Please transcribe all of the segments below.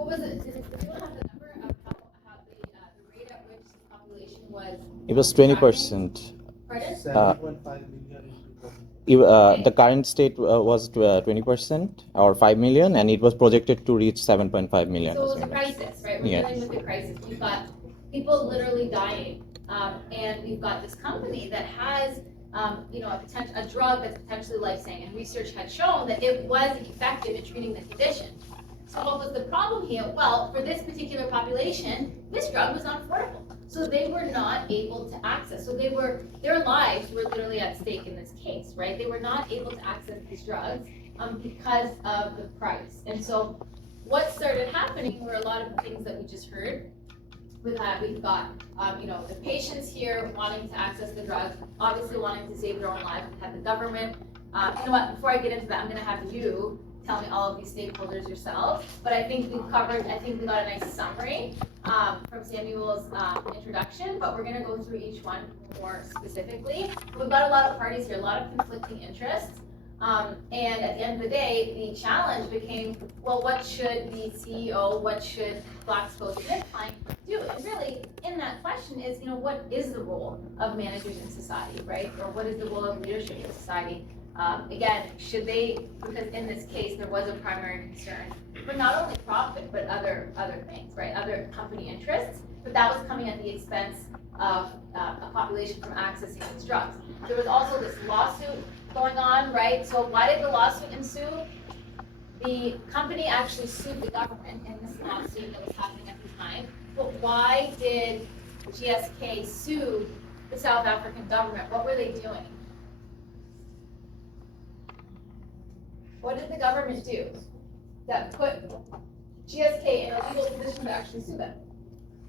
what was it? Does anyone have the number of how the rate at which the population was? It was 20%. Pardon? 7.5 million. The current state was 20% or 5 million, and it was projected to reach 7.5 million. So it was a crisis, right? We're dealing with a crisis. We've got people literally dying, and we've got this company that has, a drug that's potentially life-saving, and research had shown that it was effective in treating the condition. So what was the problem here? Well, for this particular population, this drug was not affordable. So they were not able to access. So their lives were literally at stake in this case, right? They were not able to access these drugs because of the price. And so what started happening were a lot of things that we just heard. We've got the patients here wanting to access the drug, obviously wanting to save their own lives. We had the government. You know what? Before I get into that, I'm going to have you tell me all of these stakeholders yourselves. But I think we got a nice summary from Samuel's introduction. But we're going to go through each one more specifically. We've got a lot of parties here, a lot of conflicting interests. And at the end of the day, the challenge became, well, what should the CEO, what should Glaxosmithkline do? And really, in that question is, what is the role of managers in society, right? Or what is the role of leadership in society? Again, should they, because in this case, there was a primary concern for not only profit, but other things, right? Other company interests, but that was coming at the expense of a population from accessing these drugs. There was also this lawsuit going on, right? So why did the lawsuit ensue? The company actually sued the government in this lawsuit that was happening at the time. But why did GSK sue the South African government? What were they doing? What did the government do that put GSK in a legal position to actually sue them?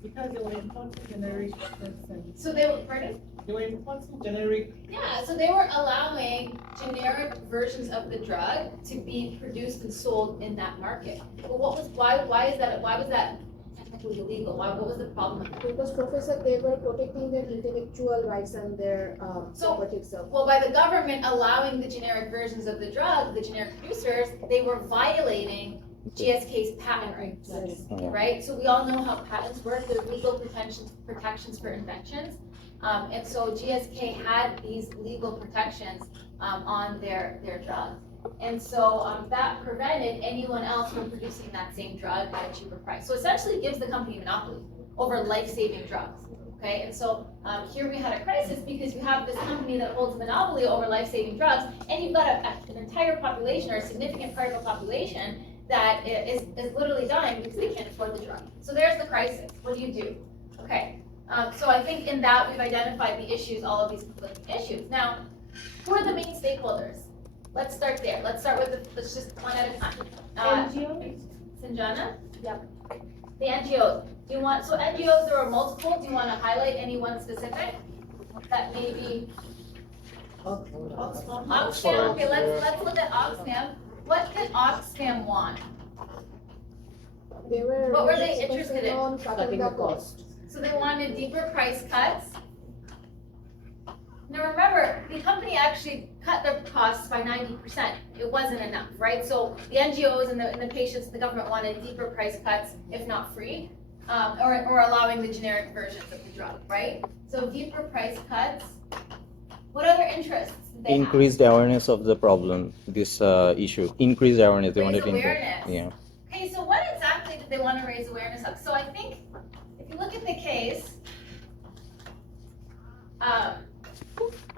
Because they were importing generic medicine. So they were, pardon? They were importing generic. Yeah, so they were allowing generic versions of the drug to be produced and sold in that market. But why was that technically illegal? What was the problem with it? Because, Professor, they were protecting their intellectual rights and their property itself. Well, by the government allowing the generic versions of the drug, the generic producers, they were violating GSK's patent rights, right? So we all know how patents work. They're legal protections for inventions. And so GSK had these legal protections on their drugs. And so that prevented anyone else from producing that same drug at a cheaper price. So essentially it gives the company a monopoly over life-saving drugs. Okay, and so here we had a crisis because you have this company that holds a monopoly over life-saving drugs, and you've got an entire population or a significant part of the population that is literally dying because they can't afford the drug. So there's the crisis. What do? Okay, so I think in that we've identified the issues, all of these conflicting issues. Now, who are the main stakeholders? Let's start there. Let's start with let's just one at a time. NGOs? Sanjana? Yep. The NGOs. So NGOs, there are multiple. Do you want to highlight any one specific? That maybe Oxfam. Okay, let's look at Oxfam. What did Oxfam want? What were they interested in? On cutting the cost. So they wanted deeper price cuts. Now remember, the company actually cut their costs by 90%. It wasn't enough, right? So the NGOs and the patients and the government wanted deeper price cuts, if not free, or allowing the generic versions of the drug, right? So deeper price cuts. What other interests did they Increased have? awareness of the problem, this issue. Increased awareness. They wanted to awareness. Yeah. Okay, so what exactly did they want to raise awareness of? So I think if you look at the case,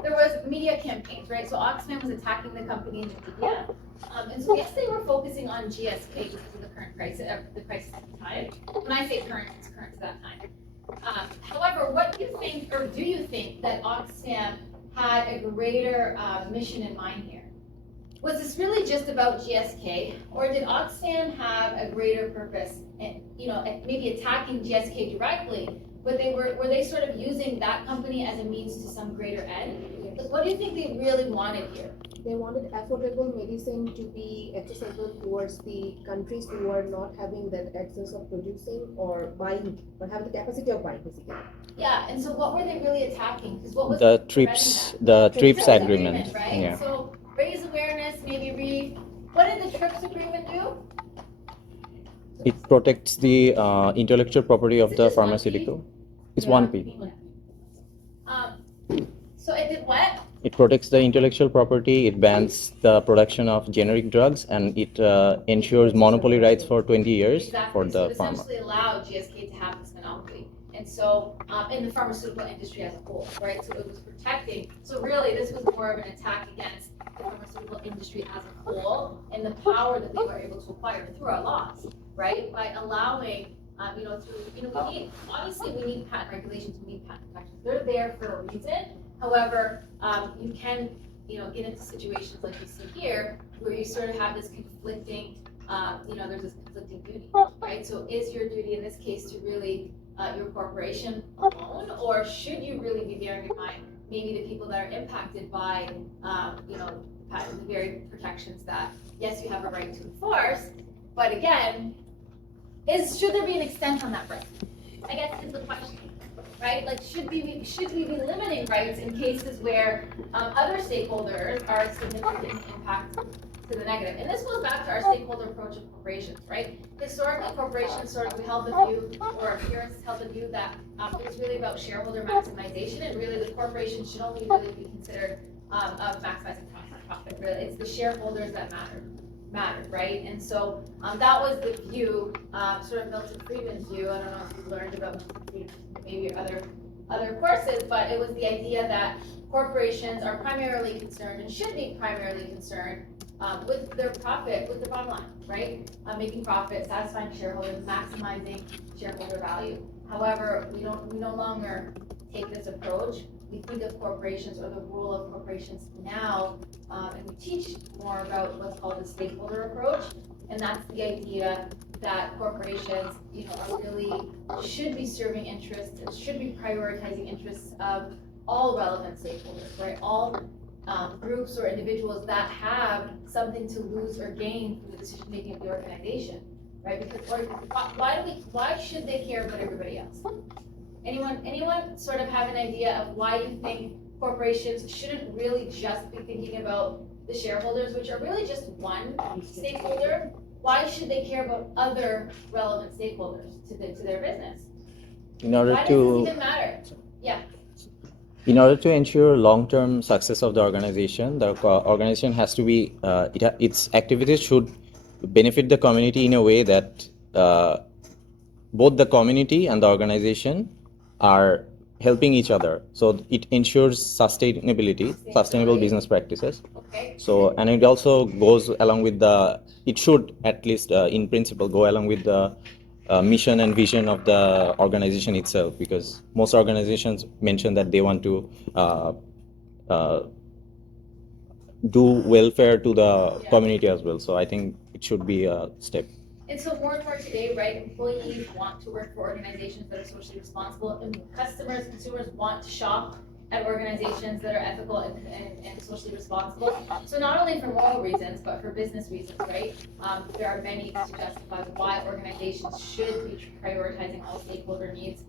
there was media campaigns, right? So Oxfam was attacking the company in the media. And so yes, they were focusing on GSK because of the current crisis, the crisis at the time. When I say current, it's current to that time. However, what do you think, or do you think that Oxfam had a greater mission in mind here? Was this really just about GSK, or did Oxfam have a greater purpose, and maybe attacking GSK directly? But were they sort of using that company as a means to some greater end? Like, what do you think they really wanted here? They wanted affordable medicine to be accessible towards the countries who are not having that access of producing or buying, or have the capacity of buying, basically. Yeah, and so what were they really attacking? Because what was The TRIPS, TRIPS agreement. right? Yeah. So raise awareness, maybe read. What did the TRIPS agreement do? It protects the intellectual property of Is it the just one pharmaceutical. It's Yeah. 1P. So it did what? It protects the intellectual property, it bans the production of generic drugs, and it ensures monopoly rights for 20 years for Exactly, so the it pharma. essentially allowed GSK to have this monopoly. And so, in the pharmaceutical industry as a whole, right, so it was protecting, so really, this was more of an attack against the pharmaceutical industry as a whole and the power that they were able to acquire through our laws, right, by allowing, we need, obviously, we need patent regulations, we need patent protections, they're there for a reason. However, you can, get into situations like you see here, where you sort of have this conflicting, there's this conflicting duty, right? So is your duty in this case to really, your corporation alone, or should you really be bearing in mind maybe the people that are impacted by, the very protections that, yes, you have a right to enforce, but again, should there be an extent on that right? I guess is the question. Right? Like, should we be limiting rights in cases where other stakeholders are significantly impacted to the negative? And this goes back to our stakeholder approach of corporations, right? Historically, corporations we held the view, or appearance held the view that it's really about shareholder maximization, and really the corporation should only really be considered of maximizing profit. Really, it's the shareholders that mattered, right? And so that was the view, sort of Milton Friedman's view. I don't know if you've learned about Milton Friedman, maybe your other courses, but it was the idea that corporations are primarily concerned and should be primarily concerned with their profit, with the bottom line, right? Making profit, satisfying shareholders, maximizing shareholder value. However, we no longer take this approach. We think of corporations, or the role of corporations now, and we teach more about what's called the stakeholder approach, and that's the idea that corporations, are really should be serving interests and should be prioritizing interests of all relevant stakeholders, right? All groups or individuals that have something to lose or gain from the decision making of the organization, right? Because why should they care about everybody else? Anyone sort of have an idea of why you think corporations shouldn't really just be thinking about the shareholders, which are really just one stakeholder? Why should they care about other relevant stakeholders to their business? In order Why does to this even matter? Yeah. In order to ensure long-term success of the organization organization has to be its activities should benefit the community in a way that both the community and the organization are helping each other, so it ensures sustainable business practices. Okay. So, and it also goes along with it should at least in principle go along with the mission and vision of the organization itself, because most organizations mention that they want to do welfare to the community as well. So I think it should be a step. And so more and more today, right, employees want to work for organizations that are socially responsible, and consumers want to shop at organizations that are ethical and socially responsible. So not only for moral reasons, but for business reasons, right? There are many to justify why organizations should be prioritizing all stakeholder needs.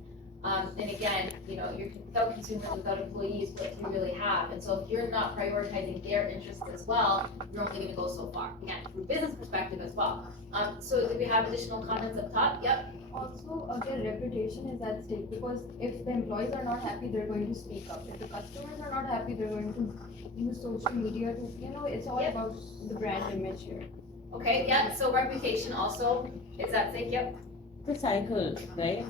And again, you're without consumers, without employees, what do you really have? And so if you're not prioritizing their interests as well, you're only gonna go so far, again, from a business perspective as well. So do we have additional comments up top? Yep. Also, their reputation is at stake, because if the employees are not happy, they're going to speak up. If the customers are not happy, they're going to use social media to, it's all about the brand image here. Okay, yeah, so reputation also is at stake, yep. The cycle, right?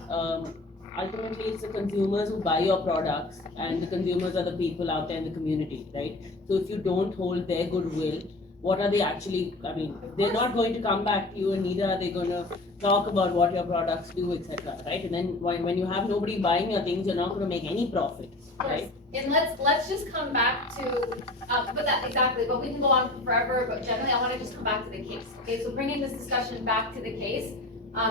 Ultimately, it's the consumers who buy your products, and the consumers are the people out there in the community, right? So if you don't hold their goodwill, what are they actually, they're not going to come back to you, and neither are they going to talk about what your products do, etc., right? And then when you have nobody buying your things, you're not going to make any profit, right? And let's just come back to, but we can go on forever, but generally I want to just come back to the case. Okay, so bringing this discussion back to the case,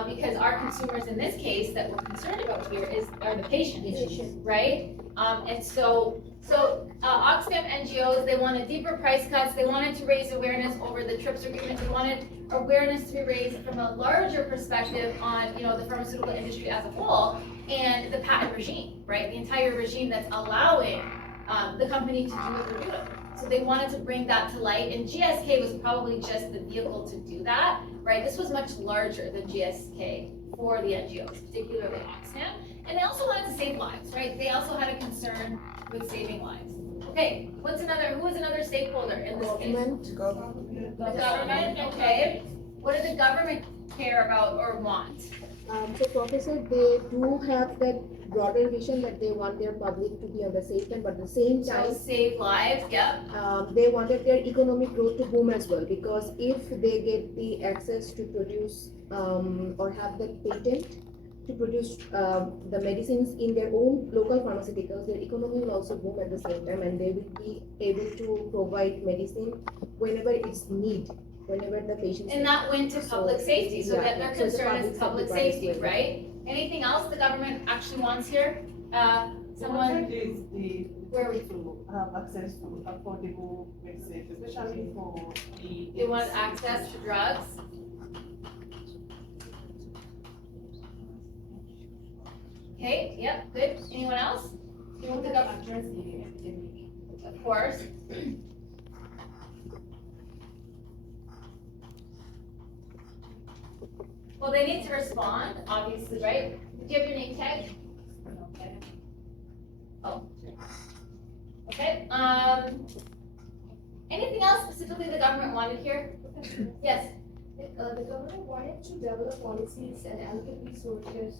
because our consumers in this case that we're concerned about here are the patients, right? And so Oxfam NGOs, they wanted deeper price cuts, they wanted to raise awareness over the TRIPS agreement, they wanted awareness to be raised from a larger perspective on, the pharmaceutical industry as a whole, and the patent regime, right? The entire regime that's allowing the company to do what they're doing. So they wanted to bring that to light, and GSK was probably just the vehicle to do that. right? This was much larger than GSK for the NGOs, particularly Oxfam. And they also wanted to save lives, right? They also had a concern with saving lives. Okay, who is another stakeholder in this case? Government. The government, okay. What does the government care about or want? So Professor, they do have that broader vision that they want their public to be on the safe end, but at the same So time, save lives, yep. they wanted their economic growth to boom as well, because if they get the access to produce or have the patent to produce the medicines in their own local pharmaceuticals, their economy will also boom at the same time, and they will be able to provide medicine whenever it's need, whenever the patients. And that went to public safety, so that their so the concern is public safety, as well. right? Anything else the government actually wants here? Someone, Is the where we, to have access to affordable medicine, especially for the. they want access to drugs? Okay, yep, good. Anyone else? They want to address the epidemic. Of course. Well, they need to respond, obviously, right? Do you have your name tag? Okay. Oh. Okay, anything else specifically the government wanted here? Yes, The government wanted to develop policies and allocate resources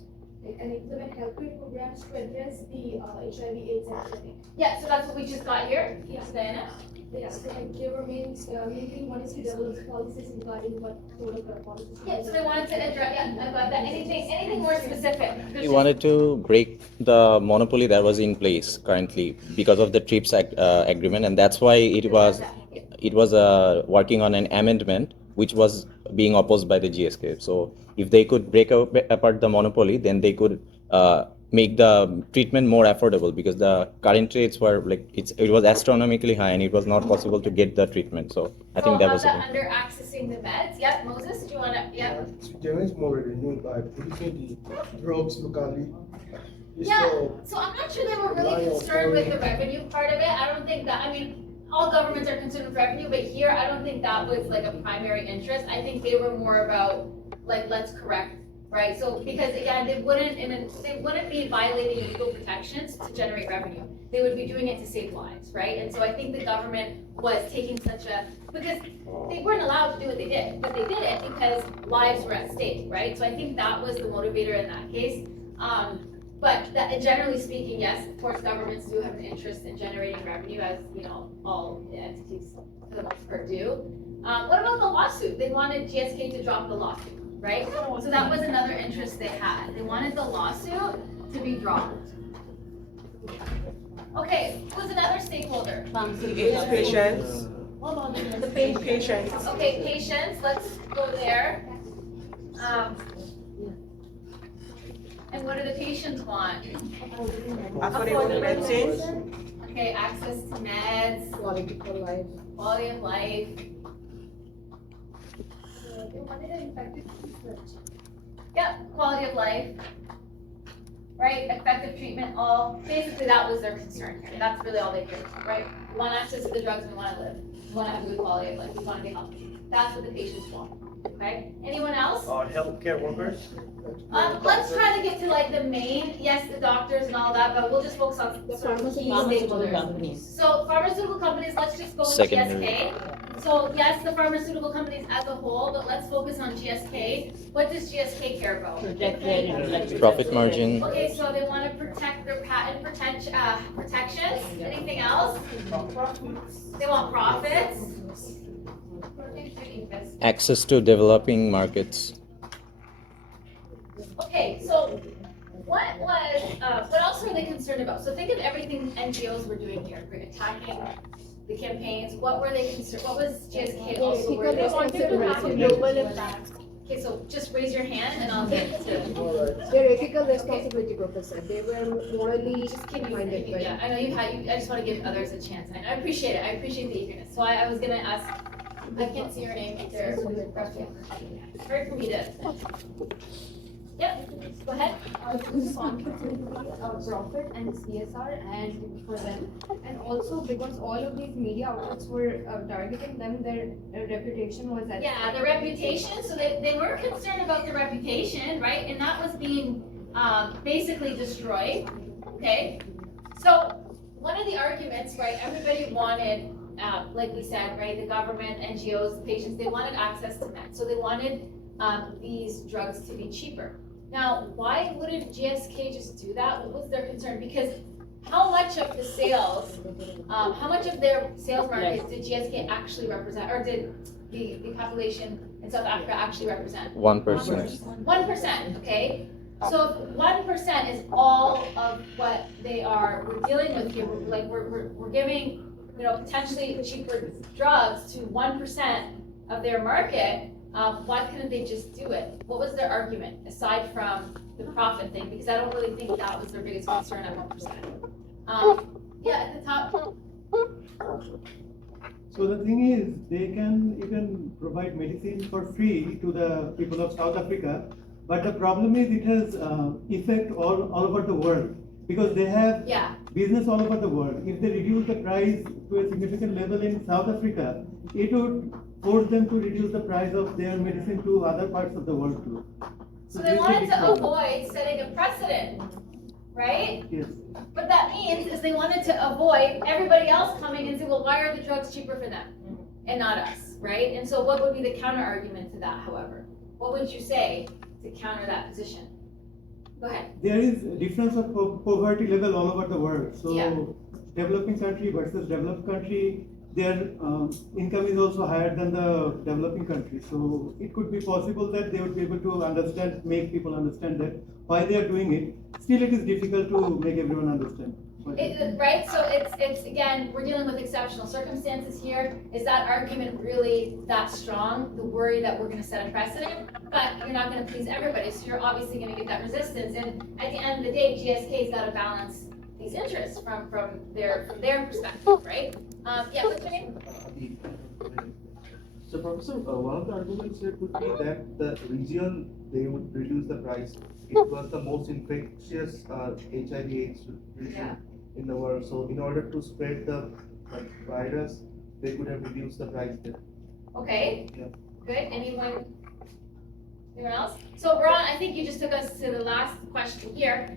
and implement healthcare programs to address the HIV/AIDS epidemic. yeah, so that's what we just got here. Yeah. Diana? Yes, they were mainly wanted to develop policies regarding what sort of policies. Yeah, so they wanted to address, yeah, I got that. Anything more specific? We wanted to break the monopoly that was in place currently because of the TRIPS agreement, and that's why it was working on an amendment which was being opposed by the GSK. So if they could break apart the monopoly, then they could make the treatment more affordable, because the current rates were like it was astronomically high and it was not possible to get the treatment. So I think that was So under accessing the meds, yep, Moses, do you wanna, yep? There is more revenue by producing the drugs locally. Yeah, so I'm not sure they were really Rely on concerned with the foreign- revenue part of it. I don't think that, I mean, all governments are concerned with revenue, but here, I don't think that was like a primary interest. I think they were more about, like, let's correct, right? So, because again, they wouldn't be violating legal protections to generate revenue. They would be doing it to save lives, right? And so I think the government was taking such a, because they weren't allowed to do what they did, but they did it because lives were at stake, right? So I think that was the motivator in that case. But that, generally speaking, yes, of course, governments do have an interest in generating revenue, as you know, all entities for the most part do. What about the lawsuit? They wanted GSK to drop the lawsuit, right? So that was another interest they had. They wanted the lawsuit to be dropped. Okay, who's another stakeholder? AIDS patients, Hold on. the pain patients. Okay, patients, let's go there. And what do the patients want? Affordable medicine. Okay, access to meds, Quality for life. quality of life. They wanted an effective treatment. Yep, quality of life. Right, effective treatment, all, basically that was their concern here. That's really all they cared about, right? We want access to the drugs, we wanna live. We wanna have good quality of life, we wanna be healthy. That's what the patients want, okay? Anyone else? Healthcare workers. Let's try to get to like the main, yes, the doctors and all that, but we'll just focus on The sort of key Pharmaceutical stakeholders. companies. So pharmaceutical companies, let's just go with Secondary. GSK. So yes, the pharmaceutical companies as a whole, but let's focus on GSK. What does GSK care about? Protect their intellectual Profit margin. Okay, so they want to protect their patent protections. Anything else? They want profits. Protect their investment. Access to developing markets. Okay, so what else are they concerned about? So think of everything NGOs were doing here, attacking the campaigns. What were they concerned? What was GSK also worried They about? wanted to have a global impact. Okay, so just raise your hand and I'll get to. All right. Their ethical responsibility, Professor. They were morally Just keep minded. you, yeah, I know you had, I just want to give others a chance. I appreciate it. I appreciate the eagerness. So I was gonna ask, I can't see your name there. It's hard for me to. Yep, go ahead. This conflict between profit and CSR and for them, and also because all of these media outlets were targeting them, their reputation was at Yeah, the reputation, so they were concerned about the reputation, right? And that was being basically destroyed, okay? So one of the arguments, right, everybody wanted, like we said, right, the government, NGOs, patients, they wanted access to meds. So they wanted these drugs to be cheaper. Now, why wouldn't GSK just do that? What was their concern? Because how much of the sales, how much of their sales market did GSK actually represent, or did the population in South Africa actually represent? 1%. 1%, okay? So if 1% is all of what we're dealing with here, we're giving, potentially cheaper drugs to 1% of their market, why couldn't they just do it? What was their argument, aside from the profit thing? Because I don't really think that was their biggest concern at 1%. Yeah, at the top. So the thing is, they can even provide medicine for free to the people of South Africa, but the problem is it has effect all over the world, because they have Yeah. business all over the world. If they reduce the price to a significant level in South Africa, it would force them to reduce the price of their medicine to other parts of the world too. So this they is a wanted big to problem. avoid setting a precedent, right? Yes. What that means is they wanted to avoid everybody else coming and say, well, why are the drugs cheaper for them and not us, right? And so what would be the counter argument to that, however? What would you say to counter that position? Go ahead. There is a difference of poverty level all over the world. So Yeah. developing country versus developed country, their income is also higher than the developing country. So it could be possible that they would be able to understand, make people understand that why they are doing it. Still, it is difficult to make everyone understand. Right, so it's again, we're dealing with exceptional circumstances here. Is that argument really that strong? The worry that we're gonna set a precedent, but you're not gonna please everybody, so you're obviously gonna get that resistance. And at the end of the day, GSK's gotta balance these interests from their perspective, right? Yeah, what's your name? So Professor, one of the arguments here could be that the region, they would reduce the price. It was the most infectious HIV/AIDS region in the world. So in order to spread the virus, they could have reduced the price there. Okay, Yeah. good, anyone else? So Ron, I think you just took us to the last question here.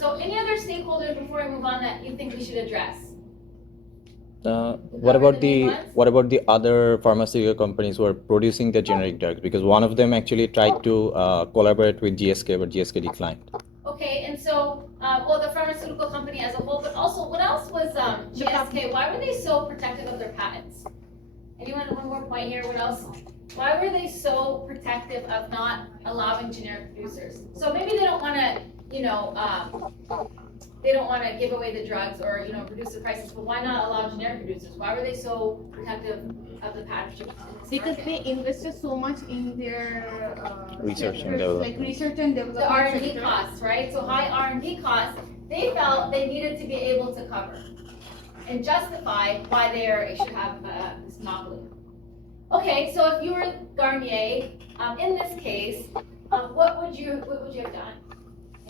So any other stakeholders before we move on that you think we should address? What about the other pharmaceutical companies who are producing the generic drugs? Because one of them actually tried to collaborate with GSK, but GSK declined. Okay, and so, well, the pharmaceutical company as a whole, but also, what else was GSK? Why were they so protective of their patents? Anyone, one more point here, what else? Why were they so protective of not allowing generic producers? So maybe they don't wanna, they don't wanna give away the drugs or, reduce the prices, but why not allow generic producers? Why were they so protective of the patent? Because they invested so much in their Research and sectors, development. like research and The development. R&D sector. costs, right? So high R&D costs, they felt they needed to be able to cover and justify why they should have this monopoly. Okay, so if you were Garnier, in this case, what would you have done?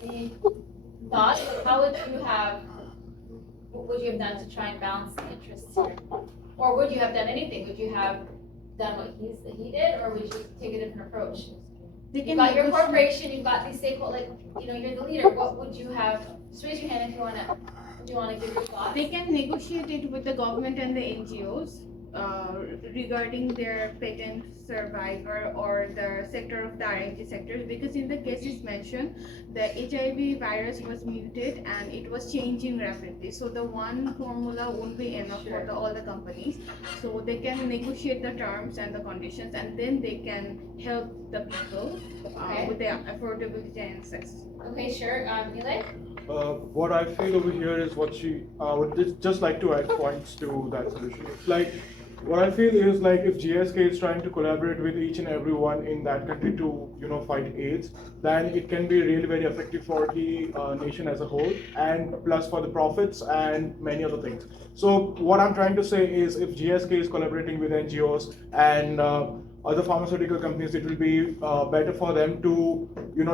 Any thoughts? What would you have done to try and balance the interests here? Or would you have done anything? Would you have done what he did, or would you take a different approach? They You've can got your negotiate. corporation, you've got these stakeholders, you're the leader, what would you have, just raise your hand if you wanna give your thoughts. They can negotiate it with the government and the NGOs regarding their patent survivor or the sector of the R&D sectors, because in the cases mentioned, the HIV virus was mutated and it was changing rapidly. So the one formula won't be enough for all the companies. So they can negotiate the terms and the conditions, and then they can help the people Okay. with the affordability and access. Okay, sure, Nilay? What I feel over here is what I would just like to add points to that solution. It's like, what I feel is like if GSK is trying to collaborate with each and everyone in that country to, fight AIDS, then it can be really very effective for the nation as a whole, and plus for the profits and many other things. So what I'm trying to say is if GSK is collaborating with NGOs and other pharmaceutical companies, it will be better for them to,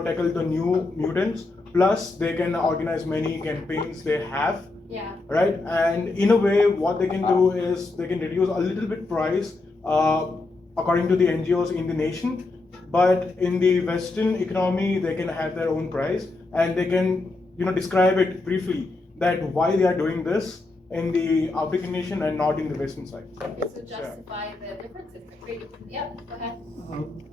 tackle the new mutants. Plus, they can organize many campaigns they have. Yeah. Right, and in a way, what they can do is they can reduce a little bit price according to the NGOs in the nation, but in the Western economy, they can have their own price, and they can, describe it briefly that why they are doing this in the African nation and not in the Western side. Okay, so justify the differences. Great. Yep, go ahead.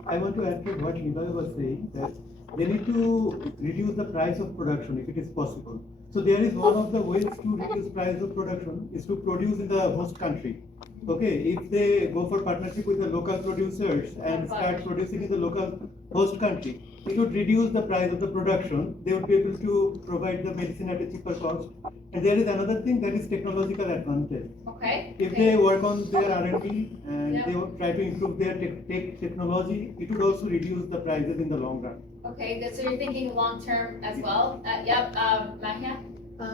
I want to add to what Levi was saying, that they need to reduce the price of production if it is possible. So there is one of the ways to reduce price of production is to produce in the host country. Okay, if they go for partnership with the local producers and start producing in the local host country, it would reduce the price of the production. They would be able to provide the medicine at a cheaper cost. And there is another thing, that is technological advantage. Okay. If they work on their R&D and they would try to improve their technology, it would also reduce the prices in the long run. Okay, so you're thinking long-term as well? Yep, Mahia?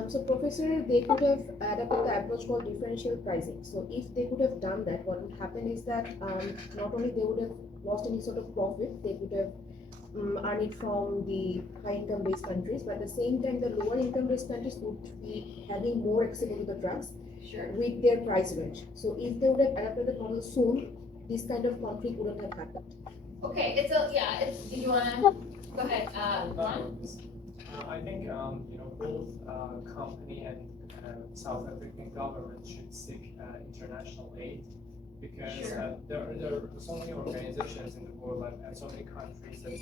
So Professor, they could have adopted the approach called differential pricing. So if they could have done that, what would happen is that not only they would have lost any sort of profit, they could have earned it from the high income based countries, but at the same time the lower income based countries would be having more accessible to the drugs with their price range. So if they would have adopted the model soon, this kind of conflict wouldn't have happened. Okay, do you wanna, go ahead, Ron? I think, both company and South African government should seek international aid, because there are so many organizations in the world and so many countries that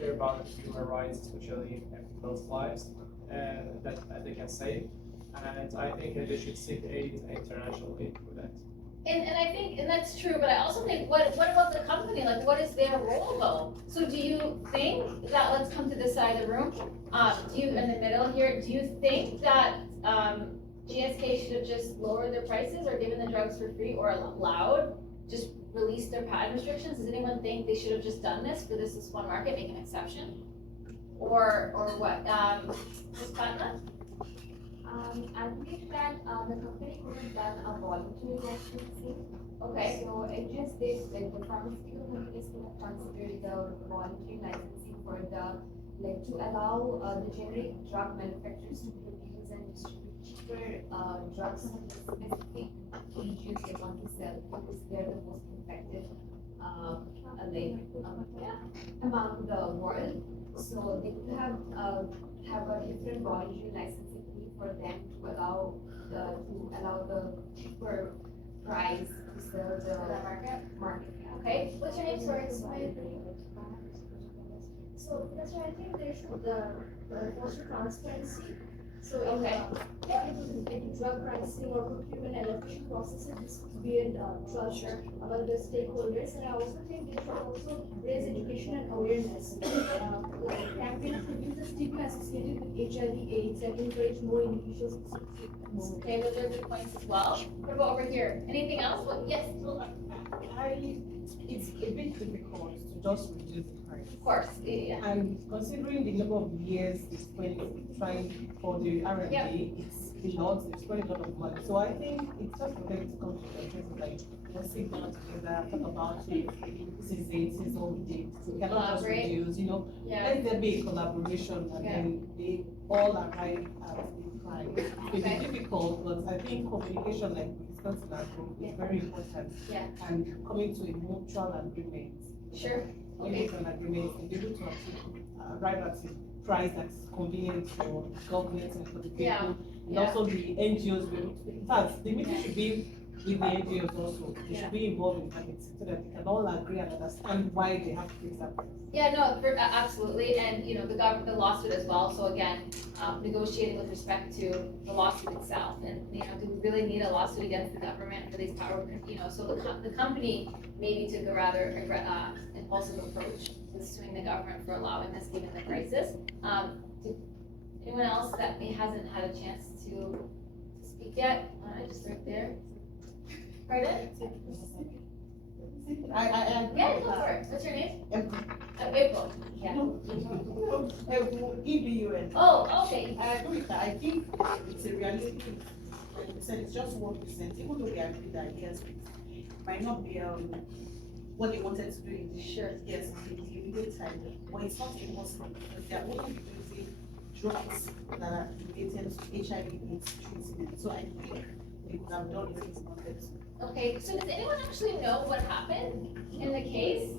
care about human rights, especially in people's lives, and that they can save. And I think they should seek aid, international aid for that. And I think, and that's true, but I also think, what about the company? Like, what is their role though? So do you think that, let's come to this side of the room, in the middle here, do you think that GSK should have just lowered their prices or given the drugs for free, or allowed, just released their patent restrictions? Does anyone think they should have just done this for this one market, make an exception? Or what? Ms. Patna? I think that the company could have done a voluntary licensing. Okay. So it just this, like the pharmaceutical companies could have considered the voluntary licensing for the, to allow the generic drug manufacturers to produce and distribute cheaper drugs to the specific regions they want to sell, because they're the most infected among the world. So they could have a different voluntary licensing for them to allow the cheaper price to sell the market. Okay, what's your name, sorry? So that's why I think there should foster transparency. So Okay. in drug pricing or procurement allocation processes, this could be a trust among the stakeholders. And I also think they should also raise education and awareness. The campaign to reduce the stigma associated with HIV/AIDS and encourage more individuals to seek treatments. Okay, those are good points as well. What about over here? Anything else? Yes, It's a bit difficult to just reduce the price. of course, yeah. And considering the number of years they spent trying for the R&D, it's a lot, they spend a lot of money. So I think it's just for them to come to like, let's sit down together, talk about it, this is it, this is all we did. So we cannot just reduce, let there be a collaboration, and then they all arrive at the price. It may be difficult, but I think communication, like we discussed in our group, is very important. Yeah. And coming to a mutual agreement. Sure. Coming to an agreement and be able to arrive at a price that's convenient for government and for the people, and also the NGOs. In fact, the meeting should be with the NGOs also. They should be involved in that meeting so that they can all agree and understand why they have to fix that price. Yeah, no, absolutely, and the lawsuit as well. So again, negotiating with respect to the lawsuit itself, and do we really need a lawsuit against the government for these power? So the company maybe took a rather impulsive approach to suing the government for allowing this given the crisis. Anyone else that hasn't had a chance to speak yet? Just right there. Pardon? I Yeah, go for it. What's your name? April. Yeah. EBUN. Oh, okay. I agree with that. I think it's a realistic thing. Like you said, it's just 1%, even though they agree the ideas, it might not be what they wanted to do in the Sure. yes, in the immediate time. But it's not impossible because they are only using drugs that are related to HIV/AIDS treatment. So I think they could have done things on it. Okay, so does anyone actually know what happened in the case?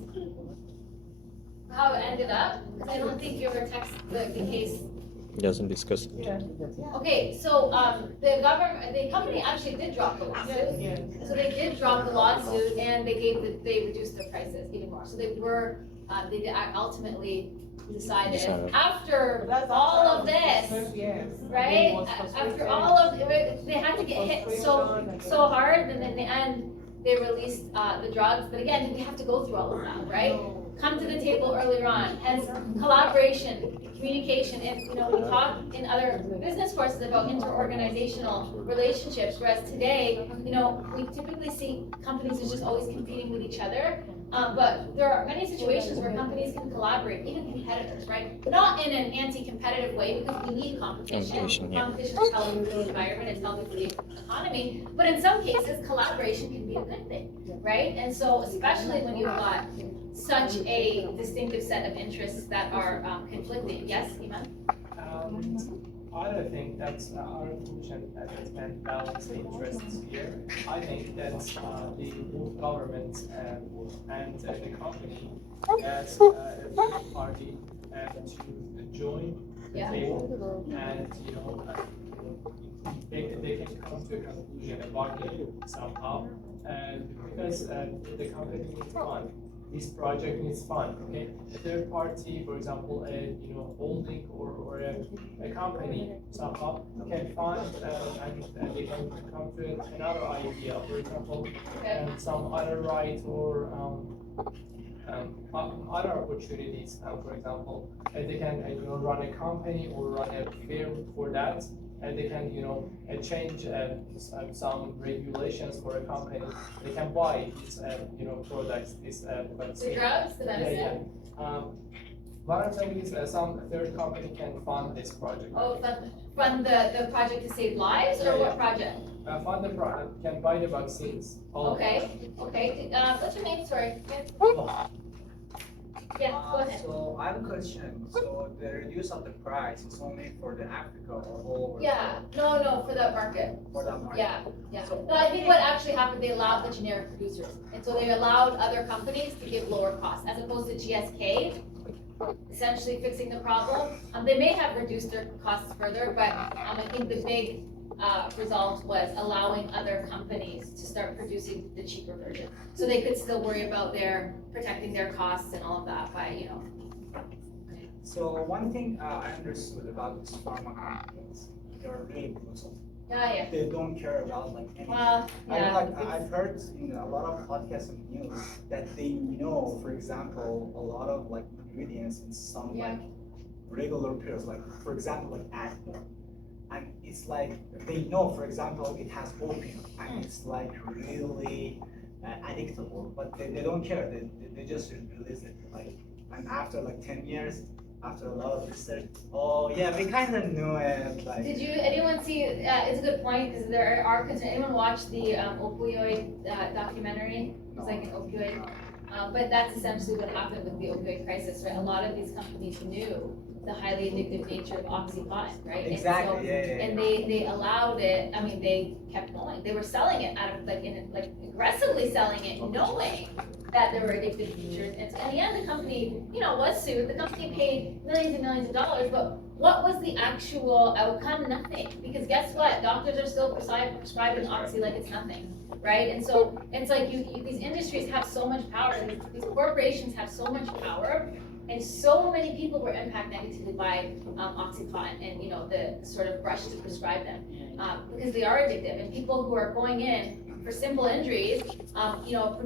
How it ended up? Because I don't think you ever text the case. Doesn't discuss it. Yeah. Okay, so the company actually did drop the lawsuit. Yeah. So they did drop the lawsuit and they reduced their prices even more. So they did ultimately decided after all of this, right? After all of it, they had to get hit so hard, and in the end, they released the drugs. But again, we have to go through all of that, right? Come to the table earlier on. Hence, collaboration, communication, and we talk in other business courses about interorganizational relationships. Whereas today, we typically see companies as just always competing with each other. But there are many situations where companies can collaborate, even competitors, right? Not in an anti-competitive way because we need competition. Competition, yeah. Competition is healthy for the environment, it's healthy for the economy. But in some cases, collaboration can be a good thing, right? And so, especially when you've got such a distinctive set of interests that are conflicting. Yes, Iman? I don't think that's our conclusion that it can balance the interests here. I think that the both government and the company as a third party to join the table and they can come to a conclusion about it somehow because the company needs fund. This project needs fund. Okay, a third party, for example, a holding or a company somehow can fund and they can come to another idea. For example, some other right or other opportunities. For example, they can run a company or run a firm for that. And they can, change some regulations for a company. They can buy these, products, these the drugs, the medicine. Yeah. What I'm saying is, some third company can fund this project. Oh, fund the project to save lives, or what project? Fund the product, can buy the vaccines. Okay. What's your name? Sorry. Yeah, go ahead. So I have a question. So the reduce of the price is only for the Africa or all over? Yeah, no, for that market. For that market? Yeah. No, I think what actually happened, they allowed the generic producers. And so they allowed other companies to give lower costs, as opposed to GSK essentially fixing the problem. They may have reduced their costs further, but I think the big result was allowing other companies to start producing the cheaper version. So they could still worry about protecting their costs and all of that by, So one thing I understood about these pharma companies, they're really brutal. Yeah. They don't care about anything. Well, yeah. I've heard in a lot of podcasts and news that they know, for example, a lot of ingredients in some regular pills, for example, Advil. And it's they know, for example, it has opium, and it's really addictable, but they don't care. They just release it. And after 10 years, after a lot of research, oh yeah, we kind of knew it. Did anyone see? It's a good point because there are concerns. Anyone watch the opioid documentary? It's an opioid, but that's essentially what happened with the opioid crisis, right? A lot of these companies knew the highly addictive nature of OxyContin, right? Exactly. And they allowed it. I mean, they kept going. They were selling it out of aggressively selling it, knowing that there were addictive features. And so in the end, the company, was sued. The company paid millions and millions of dollars, but what was the actual outcome? Nothing. Because guess what? Doctors are still prescribing Oxy like it's nothing, right? And so it's these industries have so much power. These corporations have so much power. And so many people were impacted negatively by OxyContin and the sort of rush to prescribe them because they are addictive. And people who are going in for simple injuries,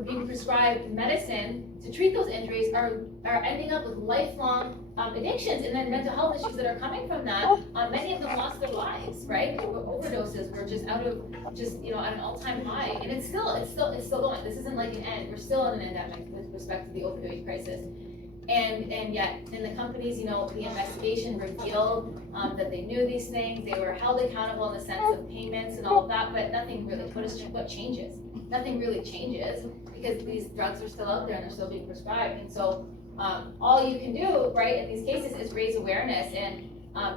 being prescribed medicine to treat those injuries are ending up with lifelong addictions and then mental health issues that are coming from that. Many of them lost their lives, right? Overdoses were just at an all-time high, and it's still going. This isn't an end. We're still in an endemic with respect to the opioid crisis. And yet, in the companies, the investigation revealed that they knew these things. They were held accountable in the sense of payments and all of that, but nothing really. What changes? Nothing really changes because these drugs are still out there and they're still being prescribed. And so, all you can do, right, in these cases is raise awareness and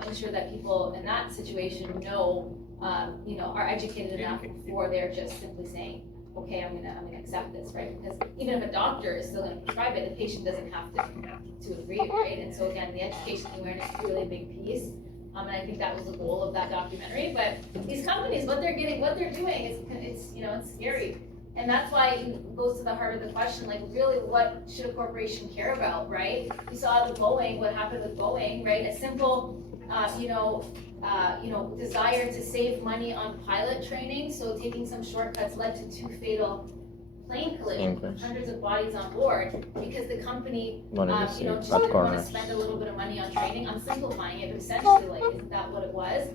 ensure that people in that situation know, are educated enough before they're just simply saying, okay, I'm gonna accept this, right? Because even if a doctor is still gonna prescribe it, the patient doesn't have to agree, right? And so again, the education and awareness is really a big piece. And I think that was the goal of that documentary. But these companies, what they're doing is, it's scary. And that's why it goes to the heart of the question, like really what should a corporation care about, right? We saw the Boeing, what happened with Boeing, right? A simple, desire to save money on pilot training. So taking some shortcuts led to 2 fatal plane collisions with hundreds of bodies on board because the company, just didn't want to spend a little bit of money on training. I'm simplifying it, but essentially, like, isn't that what it was?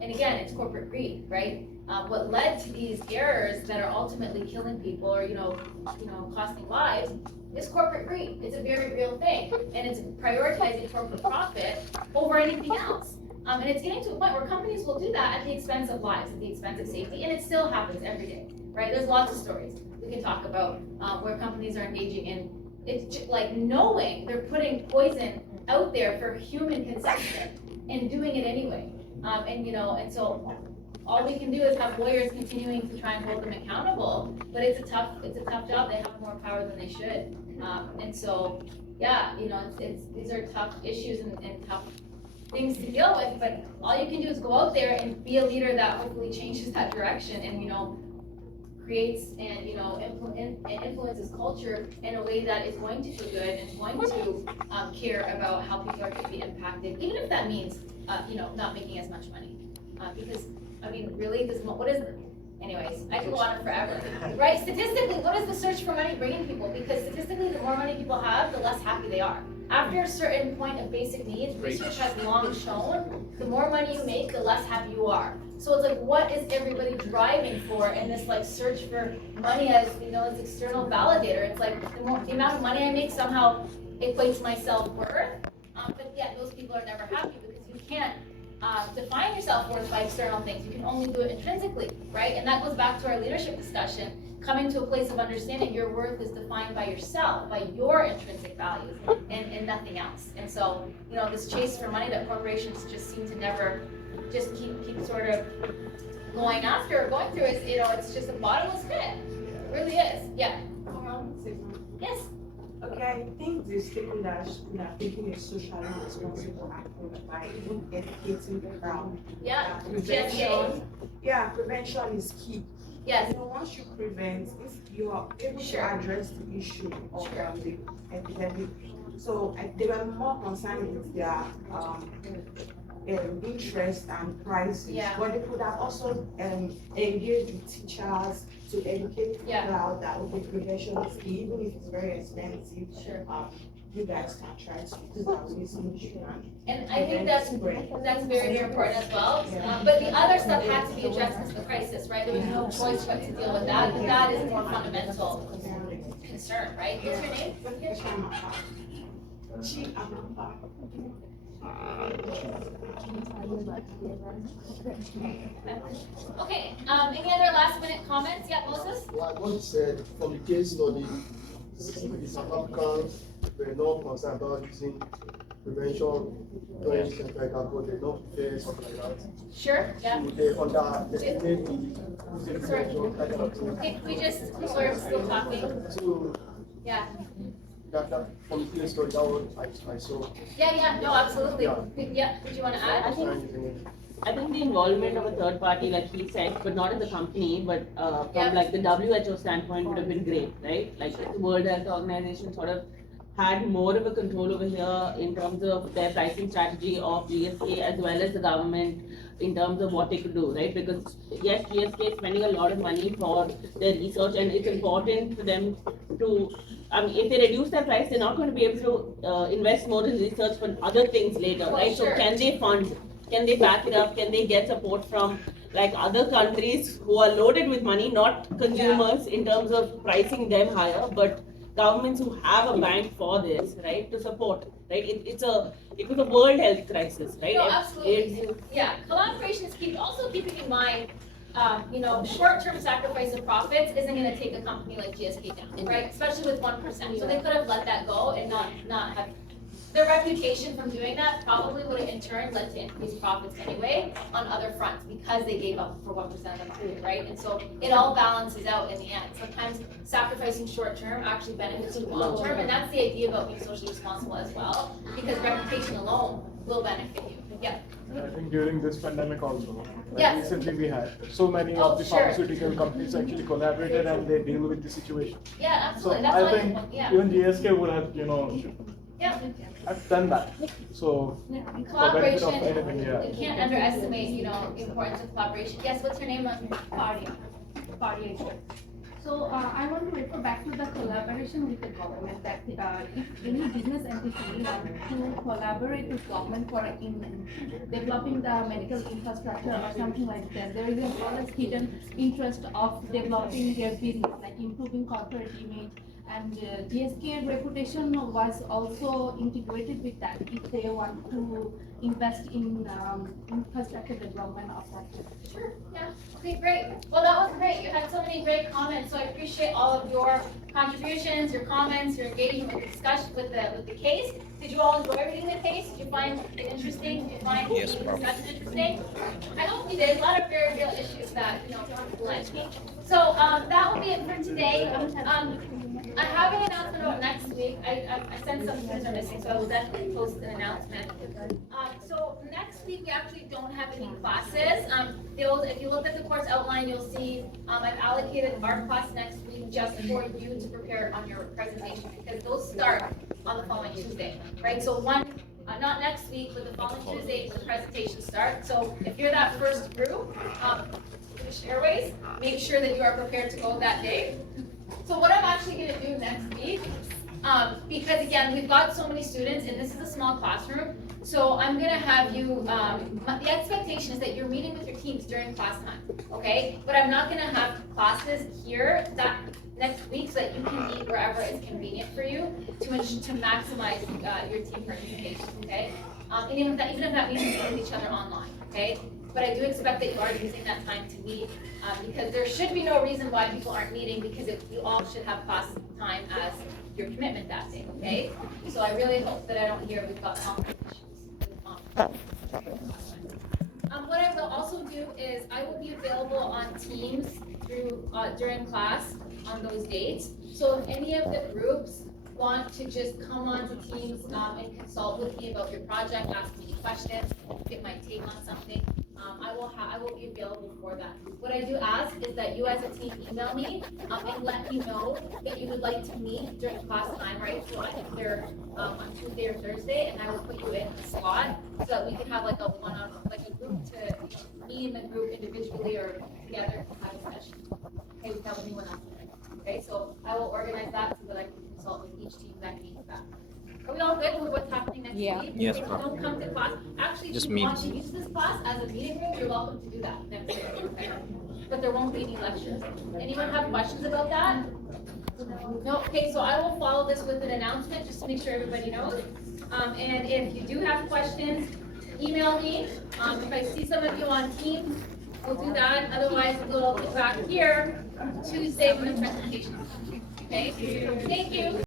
And again, it's corporate greed, right? What led to these errors that are ultimately killing people or, costing lives is corporate greed. It's a very real thing. And it's prioritizing corporate profit over anything else. And it's getting to a point where companies will do that at the expense of lives, at the expense of safety, and it still happens every day, right? There's lots of stories we can talk about where companies are engaging in, it's just like knowing they're putting poison out there for human consumption and doing it anyway. And so all we can do is have lawyers continuing to try and hold them accountable, but it's a tough job. They have more power than they should. And so, yeah, these are tough issues and tough things to deal with, but all you can do is go out there and be a leader that hopefully changes that direction and, creates and, influences culture in a way that is going to feel good and is going to care about how people are going to be impacted, even if that means, not making as much money. Because, really, anyways, I could go on forever, right? Statistically, what is the search for money bringing people? Because statistically, the more money people have, the less happy they are. After a certain point of basic needs, research has long shown, the more money you make, the less happy you are. So it's like, what is everybody driving for in this like search for money as, as external validator? It's like the amount of money I make somehow equates my self-worth. But yet those people are never happy because you can't define your self-worth by external things. You can only do it intrinsically, right? And that goes back to our leadership discussion. Coming to a place of understanding your worth is defined by yourself, by your intrinsic values, and nothing else. And so, this chase for money that corporations just seem to never just keep sort of going after or going through is, it's just a bottomless pit. It really is. Yeah. Yes. Okay, I think the stakeholders are taking a socially responsible approach by even educating the crowd. Yeah. Prevention is key. Yes. Once you prevent, if you are able to address the issue of the epidemic, so they were more concerned with their interest and prices, but they could have also engaged with teachers to educate people out that prevention is key, even if it's very expensive. Sure. You guys can try to do that with this issue. And I think that's very, very important as well. But the other stuff had to be addressed as the crisis, right? There was no choice but to deal with that. But that is a more fundamental concern, right? What's your name? Okay, any other last minute comments? Yeah, Moses? Like what you said, from the case study, the South Africans were not concerned about using prevention during central approach, they don't fear something like that. Sure, yeah. They underestimate the prevention kind of approach. Okay, we're still talking. So, yeah. That from the case study, that one I saw. Yeah, no, absolutely. Yeah, did you want to add? I think the involvement of a third party, like he said, but not in the company, but from like the WHO standpoint would have been great, right? Like the World Health Organization sort of had more of a control over here in terms of their pricing strategy of GSK as well as the government in terms of what they could do, right? Because yes, GSK is spending a lot of money for their research and it's important for them to, if they reduce their price, they're not going to be able to invest more in research for other things later, right? Sure. So can they fund? Can they back it up? Can they get support from like other countries who are loaded with money, not consumers in terms of pricing them higher, but governments who have a bank for this, right, to support, right? It was a world health crisis, right? No, absolutely. Yeah, collaboration is key. Also keeping in mind, short-term sacrifice of profits isn't gonna take a company like GSK down, right? Especially with 1%. So they could have let that go and not have, their reputation from doing that probably would have in turn led to increased profits anyway on other fronts because they gave up for 1% of the food, right? And so it all balances out in the end. Sometimes sacrificing short-term actually benefits you long-term, and that's the idea about being socially responsible as well, because reputation alone will benefit you. Yeah. I think during this pandemic also, Yes. recently we had so many of the pharmaceutical companies actually collaborated and they deal with the situation. Yeah, So absolutely. That's I why think yeah. even GSK would have, Yeah. I've done that. So for benefit of anything, yeah. You can't underestimate, the importance of collaboration. Yes, what's your name? Party. So I want to refer back to the collaboration with the government, that if any business entity want to collaborate with government for in developing the medical infrastructure or something like that, there is a always hidden interest of developing their business, like improving corporate image. And GSK reputation was also integrated with that if they want to invest in infrastructure development of that. Sure, yeah. Okay, great. Well, that was great. You had so many great comments, so I appreciate all of your contributions, your comments, your engagement with the discussion with the case. Did you all enjoy reading the case? Did you find it interesting? Did you find the discussion interesting? I hope you did. A lot of very real issues that people like me. So that will be it for today. I have an announcement about next week. I sent some students are missing, so I will definitely post an announcement. So next week we actually don't have any classes. If you look at the course outline, you'll see I've allocated art class next week just for you to prepare on your presentation because those start on the following Tuesday, right? So not next week, but the following Tuesday the presentations start. So if you're that first group, British Airways, make sure that you are prepared to go that day. So what I'm actually going to do next week, because again, we've got so many students and this is a small classroom, so I'm going to have you, the expectation is that you're meeting with your teams during class time, okay? But I'm not going to have classes here that next week so that you can meet wherever is convenient for you to maximize your team participation, okay? And even if that means meeting with each other online, okay? But I do expect that you are using that time to meet because there should be no reason why people aren't meeting because you all should have class time as your commitment that day, okay? So I really hope that I don't hear we've got conflict issues. What I will also do is I will be available on Teams during class on those dates. So if any of the groups want to just come on to Teams and consult with me about your project, ask me questions, get my take on something, I will be available for that. What I do ask is that you as a team email me and let me know that you would like to meet during class time, right? So I think they're on Tuesday or Thursday, and I will put you in a slot so that we can have like a group to meet in the group individually or together to have a session. Okay, without anyone else there. Okay, so I will organize that so that I can consult with each team that needs that. Are we all good with what's happening next week? Yes, If you don't come to class, actually, Just if you meet. want to use this class as a meeting room, you're welcome to do that next week. Okay? But there won't be any lectures. Anyone have questions about that? No? Okay, so I will follow this with an announcement just to make sure everybody knows. And if you do have questions, email me. If I see some of you on Teams, we'll do that. Otherwise, we'll get back here Tuesday for the presentation. Okay? Thank you.